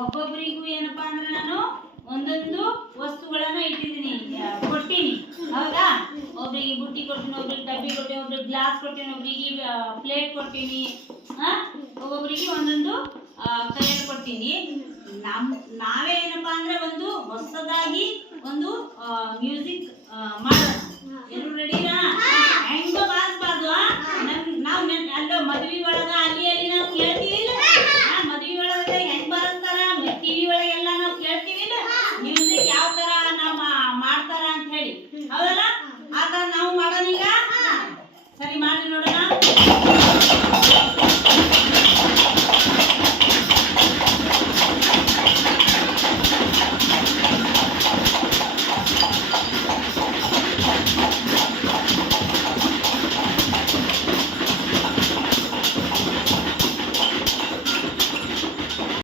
ಒಬ್ಬೊಬ್ಬರಿಗೂ ಏನಪ್ಪಾ ಅಂದ್ರೆ ನಾನು ಒಂದೊಂದು ವಸ್ತುಗಳನ್ನ ಇಟ್ಟಿದ್ದೀನಿ. ಕೊಟ್ಟೀನಿ. ಹೌದಾ? ಒಬ್ರಿಗೆ ಬುಟ್ಟಿ ಕೊಟ್ಟಿನಿ ಒಬ್ರಿಗೆ ಡಬ್ಬಿ ಕೊಟ್ಟಿನಿ ಒಬ್ರಿಗೆ ಗ್ಲಾಸ್ ಕೊಟ್ಟಿನಿ ಒಬ್ರಿಗೆ ಪ್ಲೇಟ್ ಕೊಟ್ಟಿನಿ ಒಬ್ಬೊಬ್ರಿಗೆ ಒಂದೊಂದು ಕೈಯಲ್ಲಿ ಕೊಟ್ಟಿನಿ ನಮ್, ನಾವೇ ಏನಪ್ಪಾ ಅಂದ್ರೆ ಒಂದು ಹೊಸದಾಗಿ ಒಂದು ಮ್ಯೂಸಿಕ್